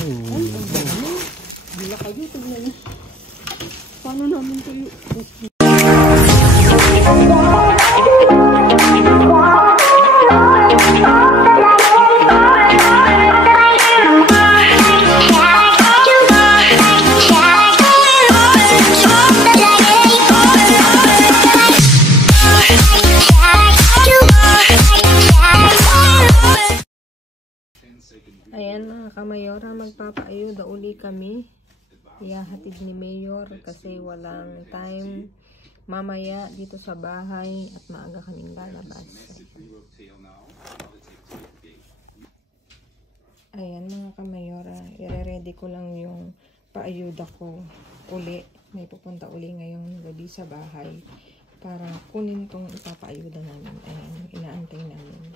Ay, ang dami. Bila kayo, tignan niyo. Paano namin kayo? Ayan mga kamayora, magpapaayuda uli kami. Ihahatid ni Mayor kasi walang time mamaya dito sa bahay at maaga kaming lalabas. Ayan mga kamayora, ire-ready ko lang yung paayuda ko uli. May pupunta uli ngayong gabi sa bahay para kunin tong ipapaayuda namin. Ayan, inaantay namin.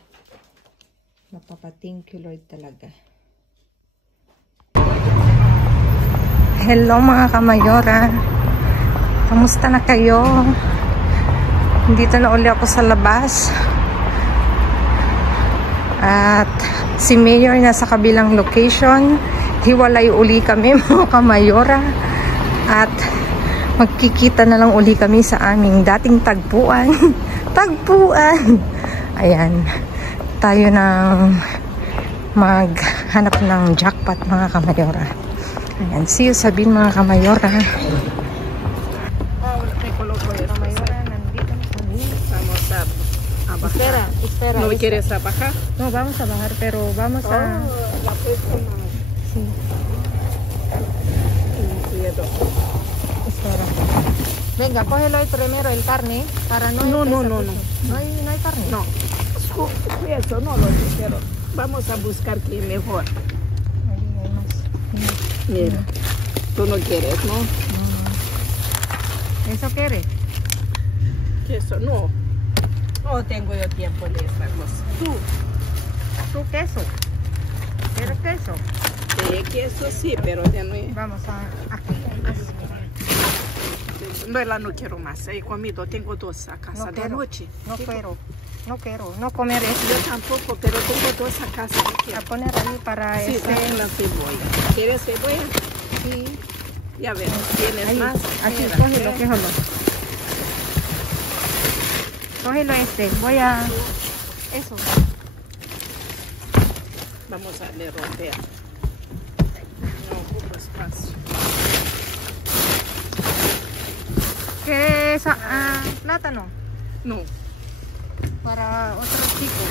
Napapa-thank you Lord talaga. Hello mga kamayora. Kamusta na kayo? Dito na uli ako sa labas. At si Mayor nasa kabilang location. Hiwalay uli kami mga kamayora. At magkikita na lang uli kami sa aming dating tagpuan. Tagpuan! Ayan. Tayo nang maghanap ng jackpot mga kamayora. Ayan, see you Sabine mga kamayora. Espera, espera. ¿No quieres bajar? No, vamos a bajar, pero vamos a... La puesto más. Sí. Espera. Venga, cógelo ahí primero el carne para no... No. ¿No hay carne? No. Eso no lo quiero. Vamos a buscar que mejor. Ahí hay más. Mira, tú no quieres, ¿no? No. ¿Eso quieres? Queso, no. No tengo yo tiempo de esta cosa. ¿Tú queso? ¿Quieres queso? Queso sí, pero ya no hay. Vamos a... Aquí hay más. No quiero más. He comido, tengo dos a casa de noche. No quiero comer eso. Yo tampoco, pero tengo dos a casa. A poner ahí para sí, tengo la cebolla. ¿Quieres cebolla? Sí. Ya ves, ¿tienes ahí, más? aquí, Mira, cógelo. Cógelo voy a... Eso. Vamos a le romper. No ocupa espacio. ¿Qué es? Plátano. No. Para otro tipo.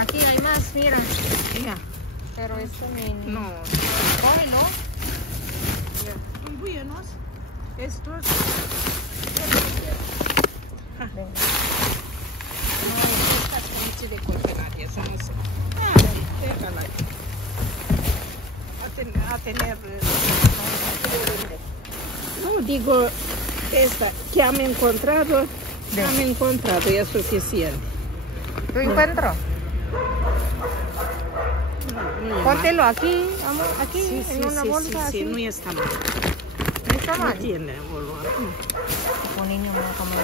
Aquí hay más, mira. Pero esto no. Cógelo. Muy buenos. Estos. De congelar, esa no sé. Déjala. A tener. No, digo, esta que han encontrado y es suficiente. ¿Tú encuentro? No, póntelo aquí, vamos, aquí, sí, en una bolsa así. Sí, no está mal. ¿No está mal? No tiene olor. Como niño, como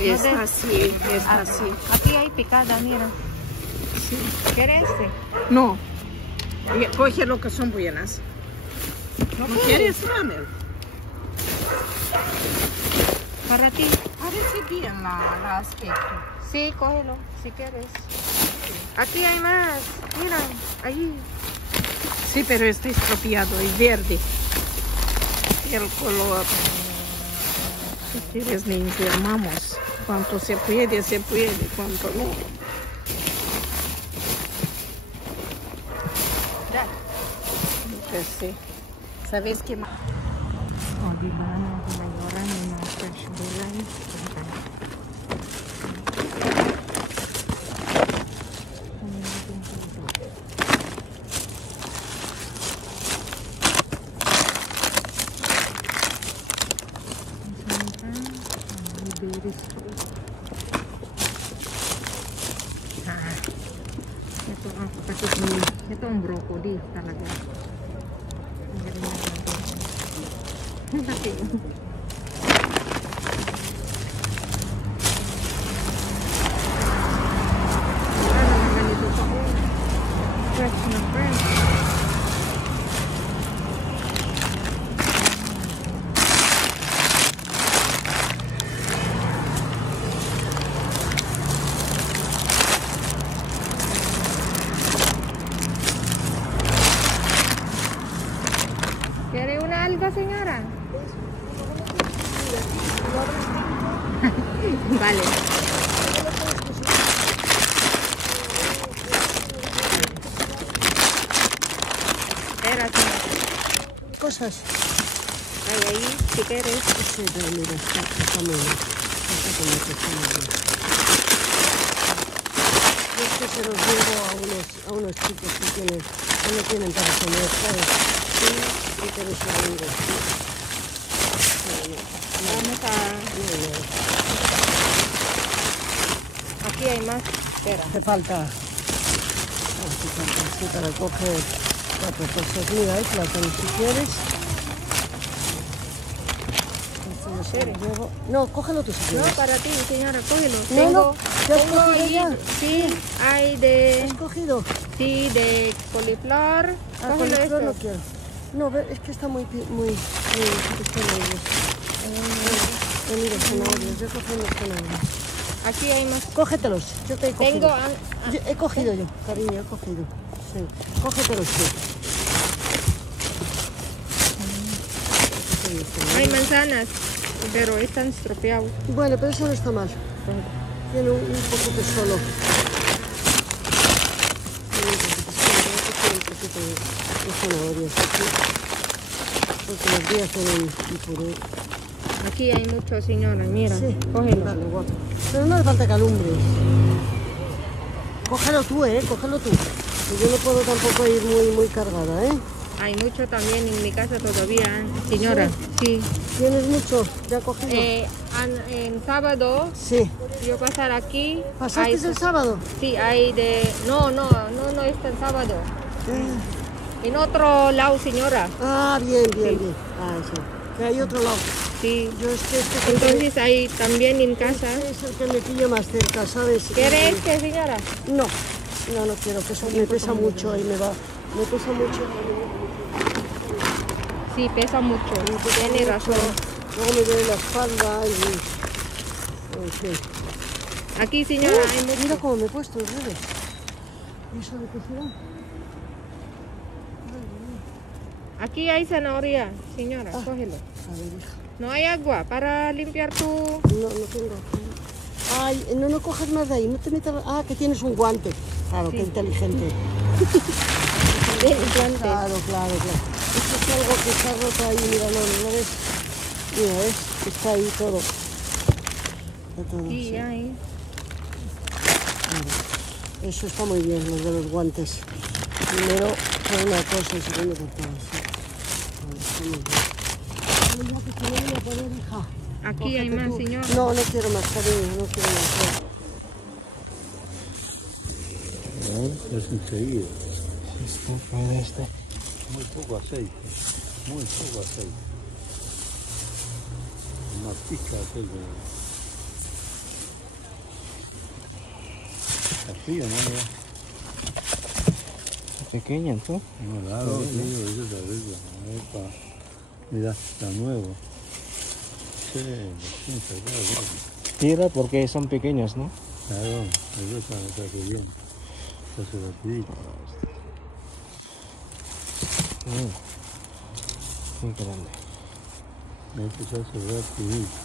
está así, está así. Aquí hay picada, mira. Sí. ¿Quieres este? No. Coge lo que son buenas. ¿No quieres ramen? Para ti. Parece bien la aspecto. Sí, cógelo, si quieres. Aquí hay más. Mira, ahí. Sí, pero está estropeado y verde. El color. Si quieres, le informamos. Cuanto se puede, cuanto no. Ya. Pues sí. ¿Sabes qué más? Oh, di ba mga kamayora, may mga fresh gulay. Ito ang kapatid ni, ito ang broccoli talaga. Ang galing na natin. Ang laki. ¿Quiere una algo, señora? Vale. Espera, señora. Cosas. Ahí, si quieres. Sí, pero mira, está muy bien. Está muy bien. Yo es que se los llevo a unos chicos que no tienen para comer, ¿sabes? Sí, y por eso vengo. Vamos a... Aquí hay más. Espera. Hace falta sí, para coger 4 cosas. Mira, hay plátanos si quieres. No, cógelo tú si No, quieres. para ti, señora, cógelo. No, ¿ya has tengo cogido ahí, ya? sí, hay de, ¿Has cogido? sí, de coliflor. Ah, Cógelo coliflor esto. no quiero. No, es que está muy mira, zanahorias, yo cojo unos zanahorias. Aquí hay más. Cógetelos, yo te he cogido. Tengo, He cogido yo, cariño, he cogido. Sí, cógetelos tú. hay manzanas, pero están estropeados. Bueno, pero eso no está mal. Tiene un poquito solo. Un poquito de zanahorias aquí. Porque los días tienen puré. Aquí hay mucho, señora, mira, Sí, cógelo. vale, guapo. Pero no hace falta calumbres. Cógelo tú, cógelo tú. Que yo no puedo tampoco ir muy cargada, Hay mucho también en mi casa todavía, señora. Sí. ¿Tienes mucho? ¿Ya cogido? En sábado, Sí. yo pasar aquí. ¿Pasaste hay- el sábado? Sí, hay de... No está el sábado. En otro lado, señora. Ah, bien. Sí. Ah, sí. Que hay otro lado. Sí. Yo es que este Entonces hay también en casa. es el que me pillo más cerca, ¿sabes? ¿Quiere este, señora? No quiero, que eso me pesa mucho y me pesa mucho. Sí, pesa mucho. Tiene razón. Luego me duele la espalda y... En fin. Aquí, señora, hay mucho. Mira cómo me he puesto el revés. ¿Y eso de qué será? Aquí hay zanahoria, señora, cógelo. A ver, hija. No hay agua para limpiar tu... No tengo. Ay, no cojas más de ahí, no te metas... Ah, que tienes un guante. Claro, qué inteligente. Implantes. Claro. Esto es algo que está roto ahí, mira, ¿no ves? Mira, ¿ves? Está ahí todo. Está todo, Sí, sí. hay. Eso está muy bien, los de los guantes. Primero por una cosa y segundo por todo. Sí. Está muy bien. Ay, ya que se me voy a poner, hija. Aquí hay Cógete más, tú. señora. No quiero más, cariño, no quiero más. Es enseguida. Este. Muy poco aceite. Una pizca de aceite. Está frío, ¿no? Pequeña, ¿tú? No, claro, tío, eso está rico. Epa. Mira, está nuevo. Sí, claro. Tira porque son pequeñas, ¿no? Claro, eso está bien. Se hace rapidito. Muy grande. Esto se hace rapidito.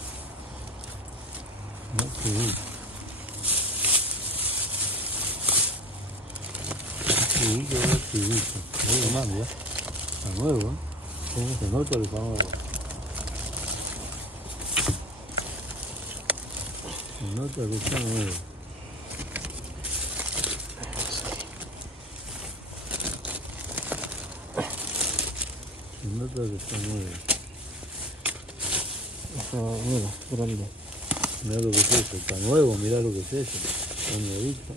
Rapidito, rapidito. Nuevo más, ¿ya? Está nuevo, ¿eh? Sí. Se nota el nuevo. Se nota que está nuevo. Se nota que está nuevo. Mira, grande. Mira lo que es eso, está nuevo, mira lo que es eso. Está nuevito.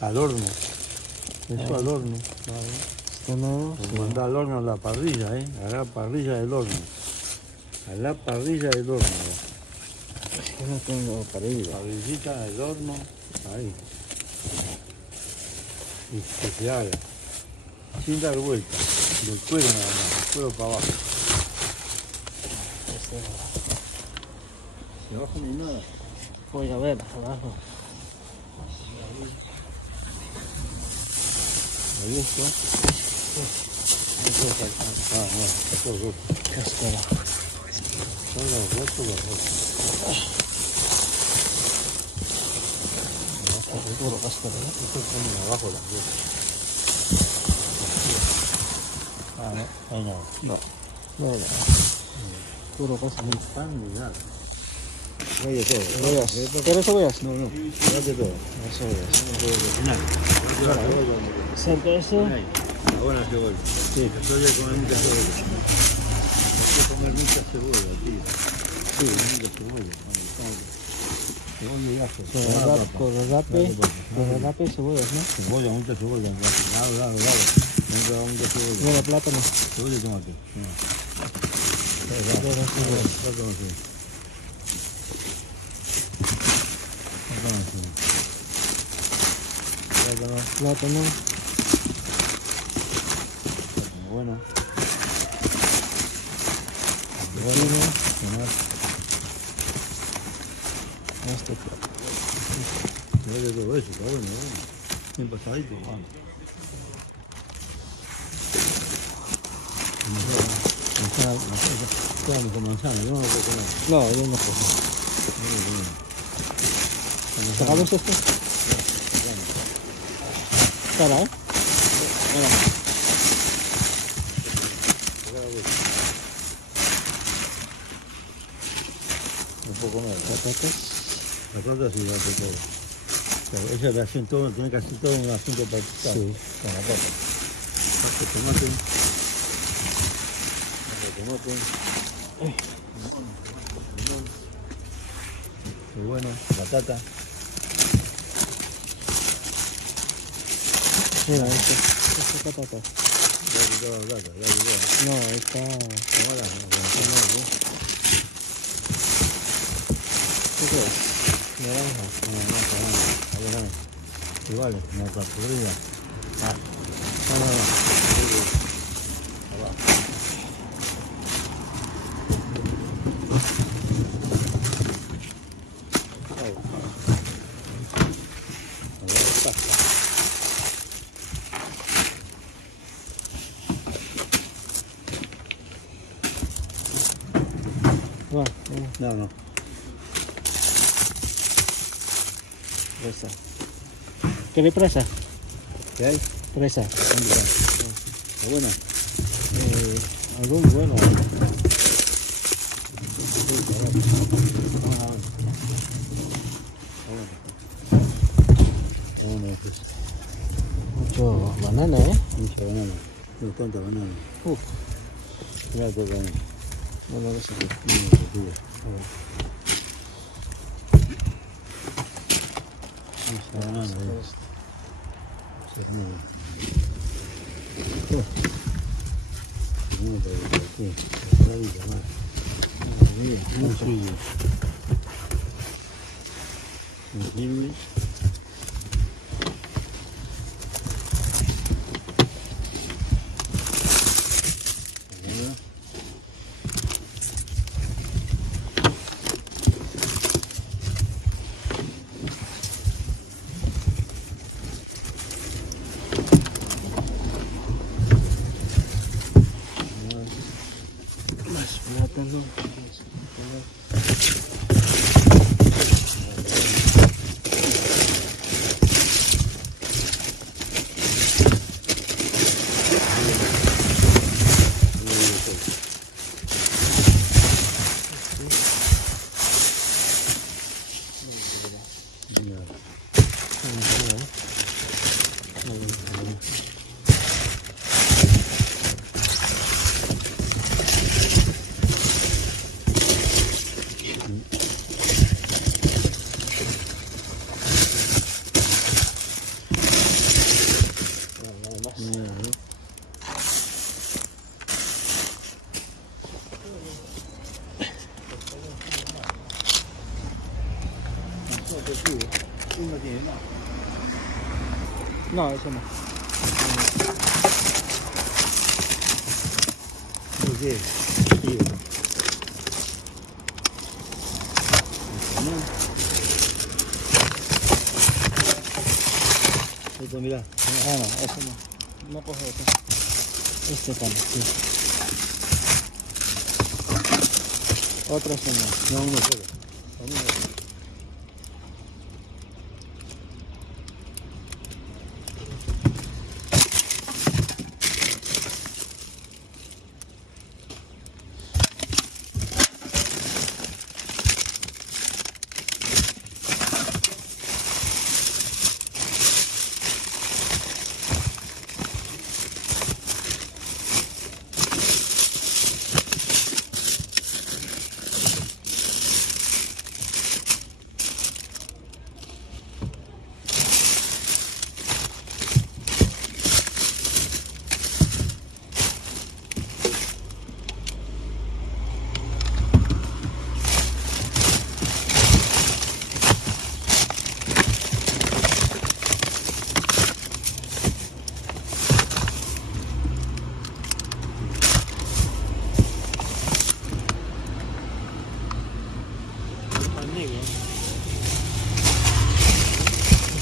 Al horno. Eso al horno. Está nuevo. Manda al horno a la parrilla, a la parrilla del horno. A la parrilla del horno. Yo no tengo parrilla. Parrillita del horno, ahí. Y que se haga. Sin dar vuelta. Del cuero nada más, del cuero para abajo. Ni abajo ni nada. Voy a ver abajo. Ahí está. Cáscara. Puro cáscara, ¿no? Esto pone abajo la cosa. Ah, no, ahí no. No. No. Puro cáscara. Ni pan ni nada. Oye, todo. Cebollas. ¿Quieres cebollas? No, no. Date todo. No cebollas. Final. Salta eso. Una buena cebolla. Sí. Yo voy a comer mucha cebolla. Hay que comer mucha cebolla, tío. Sí, mucha cebolla. Cebolla y ajo. Corrape y cebollas, ¿no? Cebolla, mucha cebolla. Claro. Mucha cebolla. Mira, plátano. Cebolla y tomate. Plátano. Bueno. Pepino. Este Cebolla todo eso, está bueno. Bien pasadito, vamos. Manzana, con manzana, yo no lo puedo comer. No, yo no puedo. ¿Sacamos esto? Cara, ¿eh? Mira. No puedo comer. Patatas. Patatas sí, hace todo. Claro, ella le hacen todo, tiene que hacer todo un asunto para Sí. con la papa. Tomate. Tomate. Limón. Muy bueno. Batata. Mira, esta patata. Ya quitó la batata, ya quitó. No, está... Ahora, ¿Qué es? Naranja. igual, una podrida. No. Presa. ¿Quieres presa? ¿Qué hay? Presa. ¿Dónde está? ¿Está buena? Algún bueno. Mucho banana, ¿eh? Mucha banana. No tanta banana. Mira todo banana. Bueno, no sé qué. Mucha banana. Más plátano. No, eso no. Esto, mirá. Ah, no, eso no. No coge eso. Este tal, sí. Otro señor. No, uno solo. Uno solo.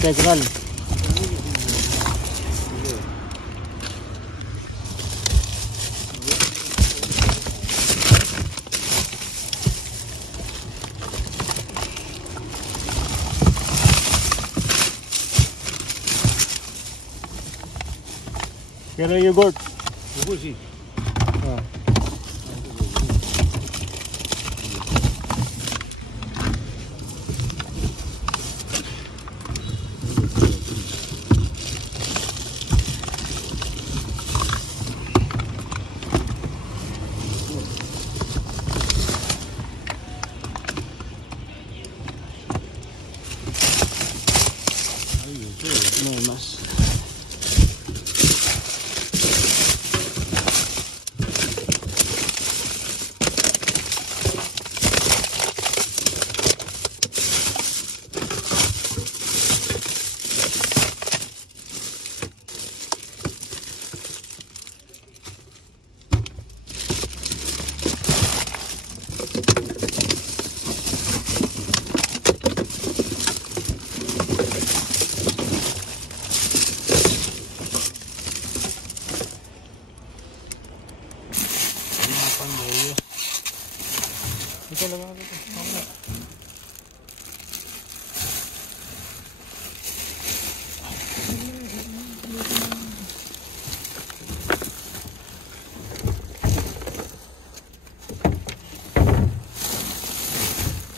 Integral. Pero yogurt. Yogurt sí. Ah. No hay más. Ito lang ako dito.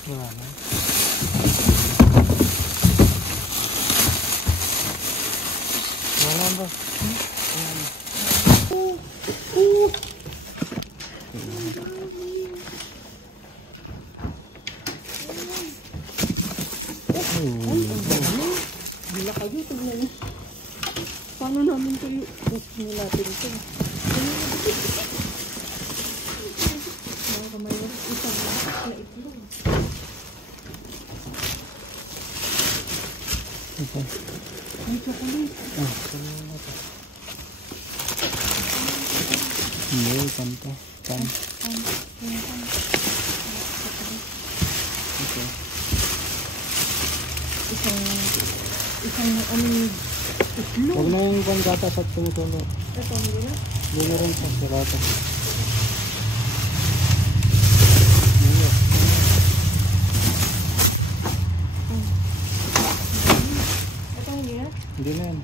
Wala na. Wala ba? Bila kayo, tignan niyo. Paano namin kayo? Gusto natin ito. Mga kamay, isang lakas na itlog. Ito. Ay, chocolate. Ah, kanya na ito. Hindi, kanto. Kan. Ito. Isang itlog. Huwag na yung panggatas at tumutulo. Ito, hindi na. Hindi na rin sa sarata. Ito, hindi na. Hindi na yan.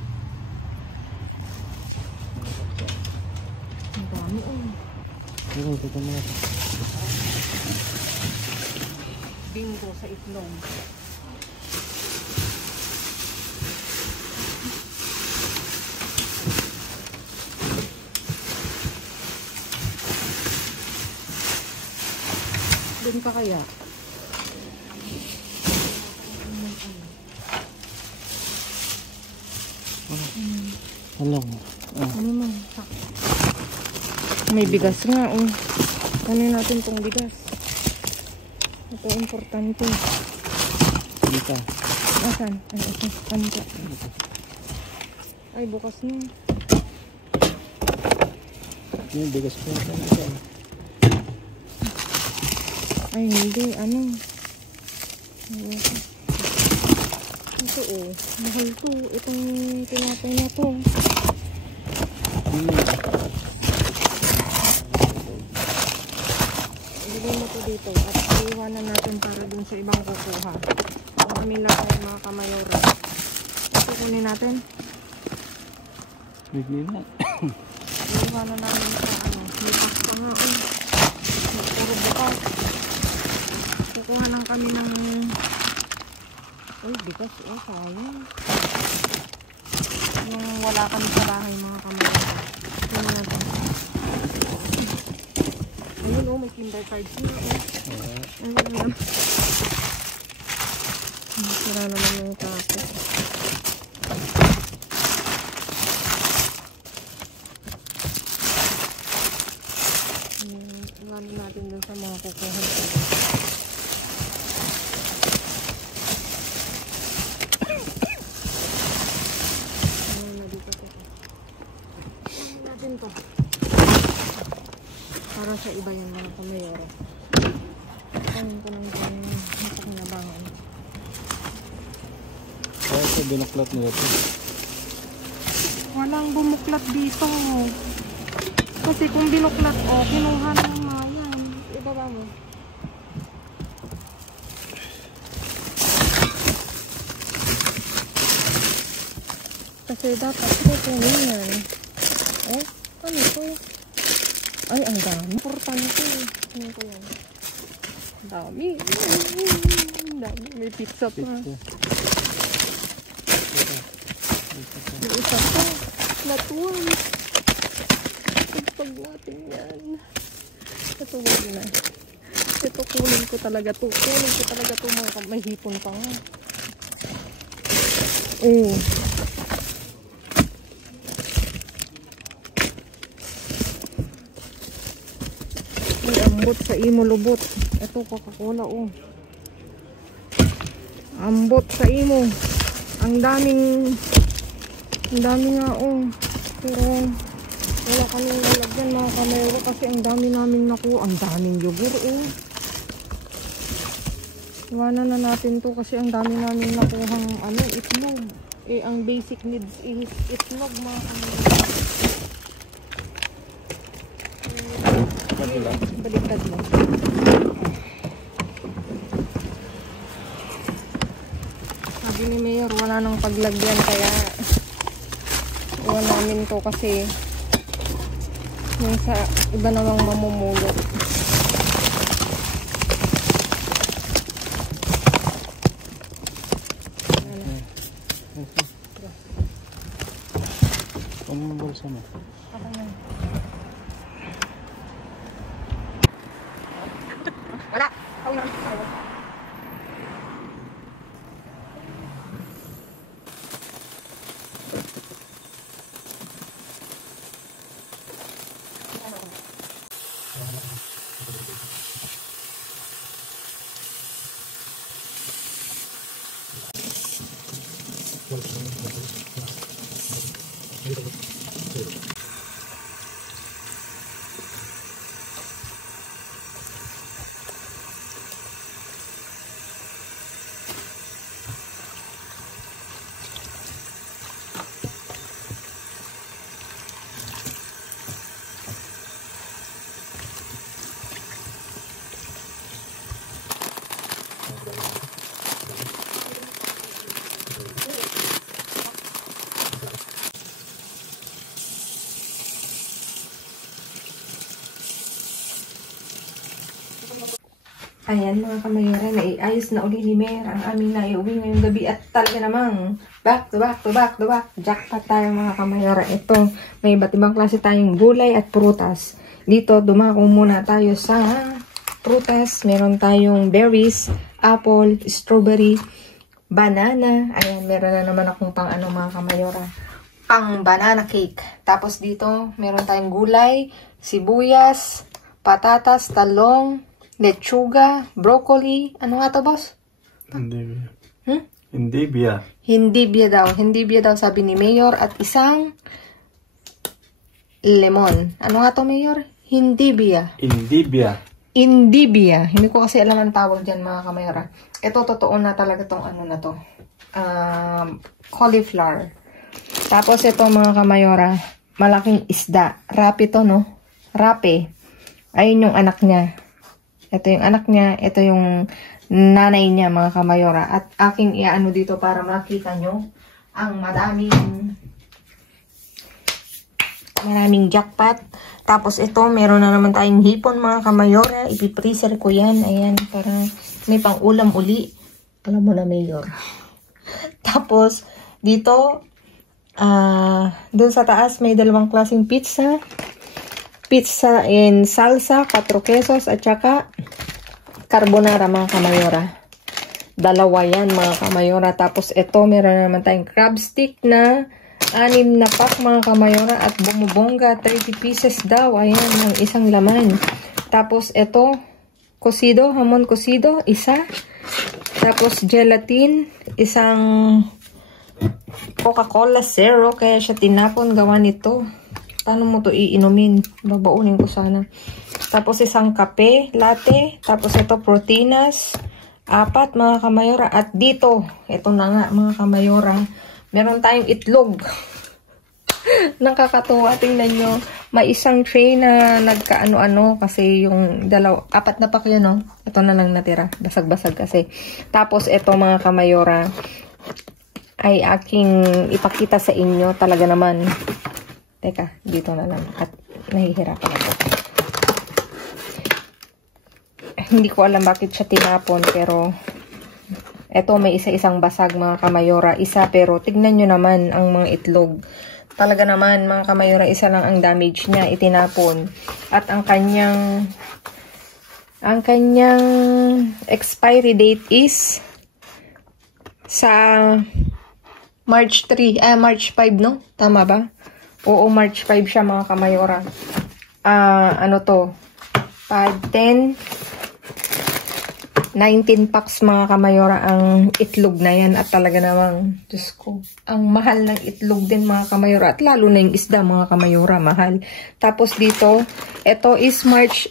Ang dami, Pero ito na ito. Bingo sa itlog. Doon ka kaya? Ano? Ano man? May bigas nga, oh. Ano natin tong bigas? Ito, importante. Dito. Asan? Ay, ito. Ano ka? Ay, bukas na. Yung bigas ko. Ay, hindi. Ano? Ito, oh. Mahal to. Itong tinapay na to. Ilagay mo to dito at iiwanan natin para dun sa ibang kukuha. Kami lang tayo mga kamayora. Kukunin natin. Iiwanan namin sa ano. May box pa nga. Puro bukas. Kukuha lang kami ng... Uy, bigas. Sayang. Yung wala kami sa bahay mga kamayora. Kukunin natin. Ayun o, may Kinder cards niya. Ayun. Sira naman yung tapo. Lalo natin dun sa mga kukuhan. Ayun na dito ko. Lalo natin to. Para sa iba yung mga kamayora. Ayun ko lang yung nakakinabangan. Kaya sa binuklat nila ito. Walang bumuklat dito. Kasi kung binuklat, kinuha na ng mga yan. Ibaba mo. Kasi dapat kukunin yan. Ano ito? Ay, ang dami. Importante. Ano ko yan? Ang dami. Ang dami. May pizza pa. May isa pa. Natuan. Pag natin yan. Ito wag na. Ito kunin ko talaga to. Kunin ko talaga to mga may hipon pa nga. May ambot sa imo lubot. Ito Coca-Cola Ambot sa imo. Ang dami nga pero wala kaming lalagyan mga kamayro kasi ang dami namin nakuha. Ang daming yogurt iwanan na natin to kasi ang dami namin nakuhang itlog. Ang basic needs is itlog mga kamayro. Baliktad mo. Sabi ni Mayor wala nang paglagyan kaya iwan namin to kasi yung sa iba namang mamumulot. Ang bulsa mo. Wala. Ayan mga kamayora, naiayos na uli ni Mer ang aming naiuwi ngayong gabi at talaga namang back to back to back to back. Jackpot tayo mga kamayora. Ito, may iba't ibang klase tayong gulay at prutas. Dito, dumako muna tayo sa prutas. Meron tayong berries, apple, strawberry, banana. Ayan, meron na naman akong pang mga kamayora. Pang banana cake. Tapos dito, meron tayong gulay, sibuyas, patatas, talong, lechuga, broccoli. Ano nga to, boss? Hindibia. Hindibia. Hindibia daw. Hindibia daw sabi ni Mayor. At isang lemon. Ano nga to, Mayor? Hindibia. Indibia. Hindi ko kasi alam ang tawag dyan, mga kamayora. Ito, totoo na talaga tong na to. Cauliflower. Tapos ito, mga kamayora, malaking isda. Rapi to, no? Rapi. Ayun yung anak niya. Ito yung anak niya. Ito yung nanay niya, mga kamayora. At aking iaano dito para makita nyo ang maraming jackpot. Tapos ito, meron na naman tayong hipon, mga kamayora. Ipipreaser ko yan. Ayan, para may pang ulam uli. Alam mo na, Mayor. Tapos, dito, dun sa taas, may dalawang klaseng pizza. Pizza in salsa, 4 quesos, at saka carbonara, mga kamayora. Dalawa yan, mga kamayora. Tapos ito, meron na naman tayong crab stick na 6 na pack, mga kamayora. At bumubongga, 30 pieces daw. Ayan, ng isang laman. Tapos ito, cocido, hamon cocido, isa. Tapos gelatin, isang Coca-Cola Zero. Kaya siya tinapon, gawa nito. Paano mo to iinumin? Babaunin ko sana. Tapos isang kape, latte. Tapos ito, proteínas. 4, mga kamayora. At dito, ito na nga, mga kamayora. Meron tayong itlog. Nakakatuwa. Tingnan nyo. May isang tray na nagkaano-ano. Kasi yung 4 na pack yun, no? Ito na lang natira. Basag-basag kasi. Tapos ito, mga kamayora, ay aking ipakita sa inyo. Talaga naman. Teka, dito na lang. At nahihirapan ako. Hindi ko alam bakit siya tinapon, pero eto, may isa-isang basag, mga kamayora. Isa, pero tignan nyo naman ang mga itlog. Talaga naman, mga kamayora, isa lang ang damage niya, itinapon. At ang kanyang expiry date is sa March 5, no? Tama ba? Oo, March 5 siya, mga kamayora. Ano to? 10, 19 packs, mga kamayora, ang itlog na yan. At talaga namang, Diyos ko, ang mahal ng itlog din, mga kamayora. At lalo na yung isda, mga kamayora, mahal. Tapos dito, ito is March,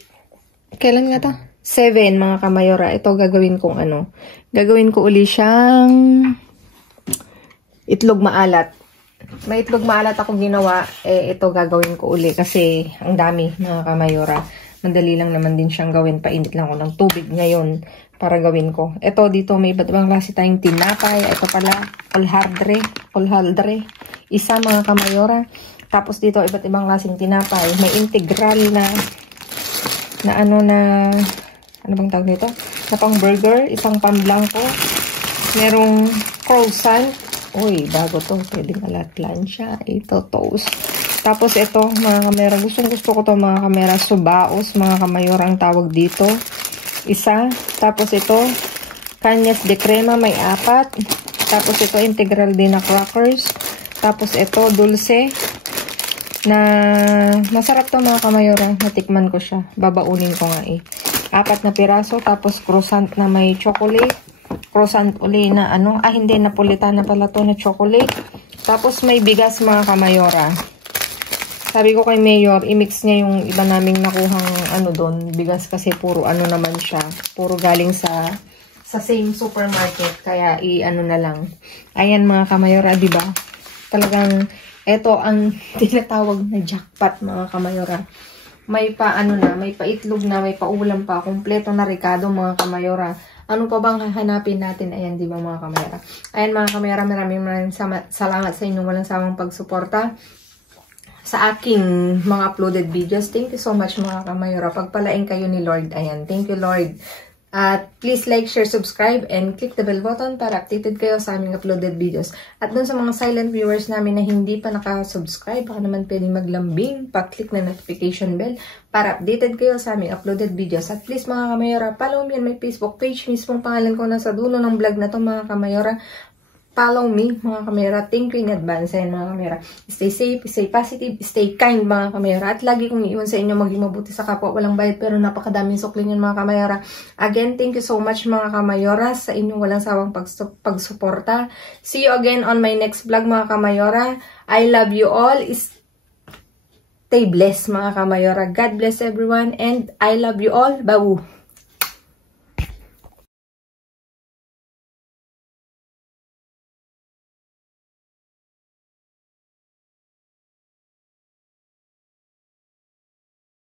kailan nga to? 7, mga kamayora. Ito gagawin kong ano. Gagawin ko uli siyang itlog maalat. May itlog maalat akong ginawa, ito gagawin ko uli kasi ang dami, mga kamayora. Madali lang naman din siyang gawin. Painit lang ako ng tubig ngayon para gawin ko. Ito, dito may iba't ibang klase tayong tinapay. Ito pala, olhaldre. Isa, mga kamayora. Tapos dito, iba't ibang klaseng tinapay. May integral na ano bang tawag nito? Na pang burger, isang pan blanco. Merong croissant. Uy, bago to. Pwedeng alat-lan siya. Ito, toast. Tapos ito, mga kamera. Gusto ko to, mga kamera. Subaos, mga kamayora ang tawag dito. Isa. Tapos ito, kanyas de crema, may 4. Tapos ito, integral din na crackers. Tapos ito, dulce. Na masarap to, mga kamayora. Natikman ko siya. Babaunin ko nga 4 na piraso. Tapos croissant na may chocolate. Croissant uli na ano. Hindi, napolitana pala to na chocolate. Tapos may bigas, mga kamayora. Sabi ko kay Mayor, i-mix niya yung iba naming nakuhang ano doon. Bigas kasi puro ano naman siya. Puro galing sa same supermarket. Kaya i-ano na lang. Ayan, mga kamayora, diba? Talagang ito ang tinatawag na jackpot, mga kamayora. May pa-ano na, may pa-itlog na, may pa-ulam pa. Kompleto na ricado, mga kamayora. Ano pa bang hahanapin natin? Ayan, di ba, mga kamayora? Ayan, mga kamayora, maraming salamat sa inyong walang sawang pagsuporta sa aking mga uploaded videos. Thank you so much, mga kamayora. Pagpalain kayo ni Lord. Ayan, thank you, Lord. At please like, share, subscribe, and click the bell button para updated kayo sa aming uploaded videos. At dun sa mga silent viewers namin na hindi pa nakasubscribe, baka naman pwedeng maglambing, pa-click na notification bell para updated kayo sa aming uploaded videos. At please, mga kamayora, follow me on my Facebook page. Mismong pangalan ko nasa dulo ng vlog na to, mga kamayora. Follow me, mga kamera. Thank you in advance. Ayan, mga kamera. Stay safe, stay positive, stay kind, mga kamera. At lagi kong iiwan sa inyo maging mabuti sa kapwa. Walang bayad pero napakadaming sukling yan, mga kamera. Again, thank you so much, mga kamayora, sa inyong walang sawang pagsuporta. See you again on my next vlog, mga kamayora. I love you all. Stay blessed, mga kamayora. God bless everyone and I love you all. Babu!